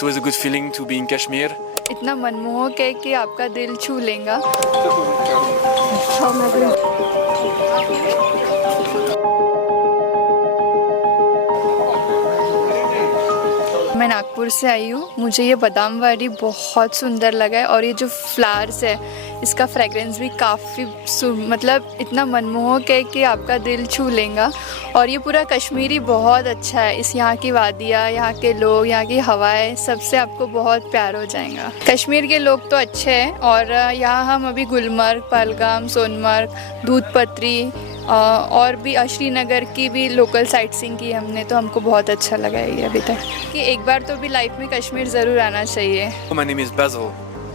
It's always a good feeling to be in Kashmir. इतना मनमोहक है कि आपका दिल छू लेगा। मैं नागपुर से आई हूँ। मुझे ये बादाम वारी बहुत सुंदर लगा है और ये जो फ्लावर्स है इसका फ्रेगरेंस भी काफ़ी मतलब इतना मनमोहक है कि आपका दिल छू लेगा। और ये पूरा कश्मीरी बहुत अच्छा है। इस यहाँ की वादियाँ, यहाँ के लोग, यहाँ की हवाएं, सबसे आपको बहुत प्यार हो जाएगा। कश्मीर के लोग तो अच्छे हैं और यहाँ हम अभी गुलमर्ग, पहलगाम, सोनमर्ग, दूध पत्री और भी श्रीनगर की भी लोकल साइट सीइंग की हमने, तो हमको बहुत अच्छा लगा है ये अभी तक कि एक बार तो भी लाइफ में कश्मीर ज़रूर आना चाहिए। My name is Basil.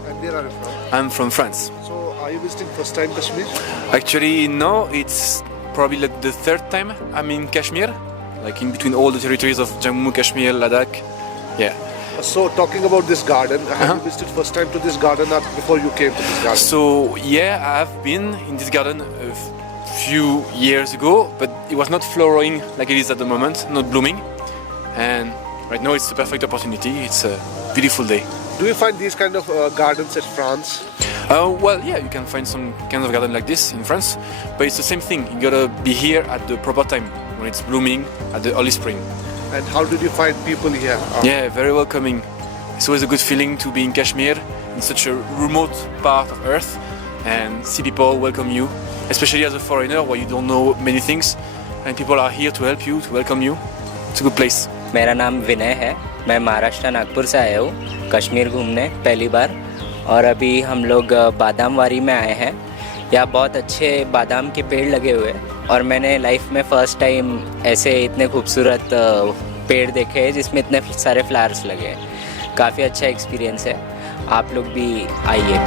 And where are you from? I'm from France. So, are you visiting first time Kashmir? Actually, no, it's probably like the third time I'm in Kashmir, like in between all the territories of Jammu, Kashmir, Ladakh. Yeah. So, talking about this garden, have you visited first time to this garden or before you came to this garden? So yeah, I have been in this garden a few years ago, but it was not flowering like it is at the moment, not blooming. And right now it's the perfect opportunity. It's a beautiful day. Do you find these kind of gardens in France? Well, yeah, you can find some kind of garden like this in France, but it's the same thing. You gotta be here at the proper time when it's blooming at the early spring. And how did you find people here? Yeah, very welcoming. It's always a good feeling to be in Kashmir, in such a remote part of Earth, and see people welcome you, especially as a foreigner where you don't know many things, and people are here to help you, to welcome you. It's a good place. मेरा नाम विनय है। मैं महाराष्ट्र नागपुर से आया हूँ कश्मीर घूमने पहली बार, और अभी हम लोग बादाम वारी में आए हैं। यहाँ बहुत अच्छे बादाम के पेड़ लगे हुए हैं और मैंने लाइफ में फ़र्स्ट टाइम ऐसे इतने खूबसूरत पेड़ देखे हैं जिसमें इतने सारे फ्लावर्स लगे हैं। काफ़ी अच्छा एक्सपीरियंस है, आप लोग भी आइए।